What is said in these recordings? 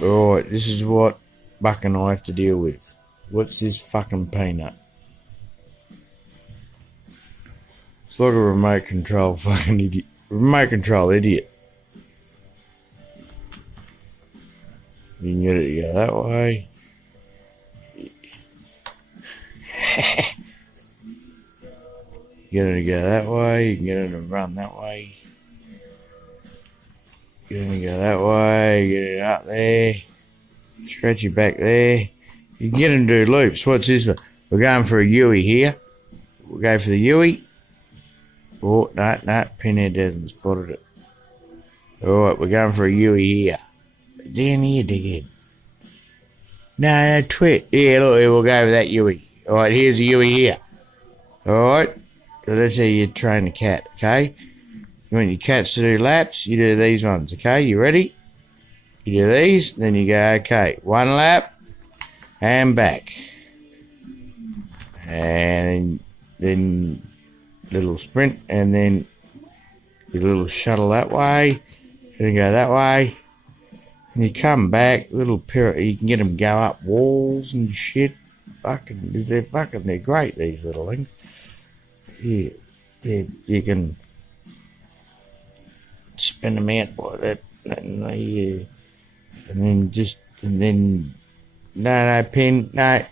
Alright, this is what Buck and I have to deal with. What's this fucking peanut? It's like a remote control fucking idiot. Remote control idiot. You can get it to go that way. Get it to go that way. You can get it to run that way. Get it to go that way. Get it up there. Stretch it back there. You can get them to do loops. What's this one? We're going for a Yui here. We'll go for the Yui. Oh, no, Pinhead hasn't spotted it. Alright, we're going for a Yui here. Down here, dickhead. No, twit. Yeah, look, we'll go with that Yui. Alright, here's a Yui here. Alright, so that's how you train a cat, okay? You want your cats to do laps, you do these ones, okay? You ready? You do these, then you go, okay, one lap, and back. And then little sprint, and then your little shuttle that way, then you go that way, and you come back, little you can get them go up walls and shit. They're great, these little things. Yeah, you can spin them out like that, and then no, pin, no,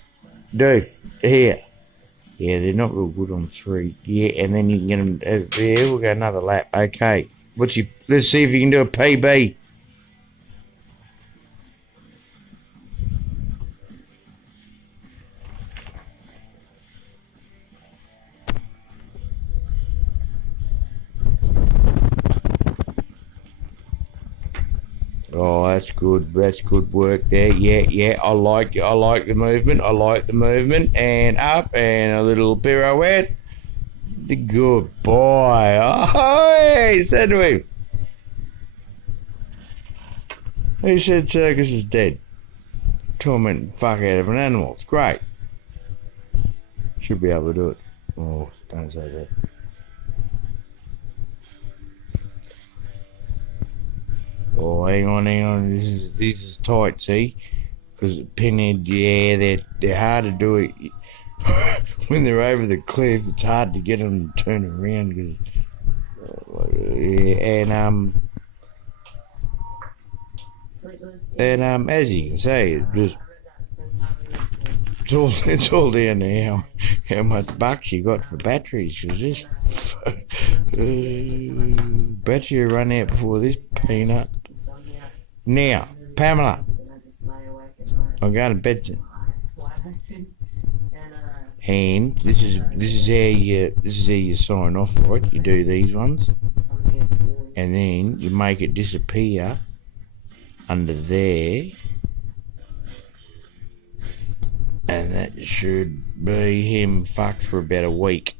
doof, here. Yeah, they're not real good on 3. Yeah, and then you can get them, yeah, we'll go another lap. Okay, let's see if you can do a PB. Oh, that's good. That's good work there. Yeah. I like the movement. And up and a little pirouette. The good boy. Oh, hey, said to him. He said circus is dead. Tormenting fuck out of an animal. It's great. Should be able to do it. Oh, don't say that. Oh, hang on. This is tight, see? Because Pinhead, yeah, they're hard to do it. When they're over the cliff, it's hard to get them to turn around. And as you can see, it's all down to how much bucks you got for batteries. Because this battery run out before this peanut. Now, Pamela, I'm going to bed soon. And this is how you sign off, right? You do these ones, and then you make it disappear under there, and that should be him fucked for about a week.